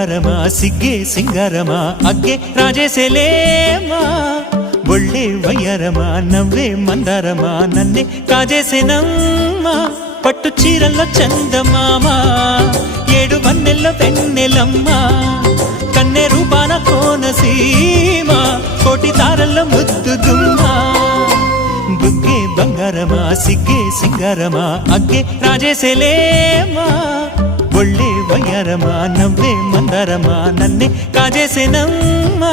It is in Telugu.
బంగారమా సిగ్గే సింగారమా అగ్గే రాజేసేలేమా ఒళ్ళే వయ్యారమా నవ్వే మందారమా నన్నే కాజేసేనమ్మా పట్టు చీరల్లో చందమామా ఏడు వన్నెల్లో వెన్నెలమ్మా కన్నె రూపాన కోనసీమ కోటి తారల్లో ముద్దుదుమ్మా బుగ్గే బంగారమా సిగ్గే సింగారమా అగ్గే రాజేసేలేమా ఒళ్ళే వయ్యారమా నవ్వే మందారమా నన్నే కాజేసేనమ్మా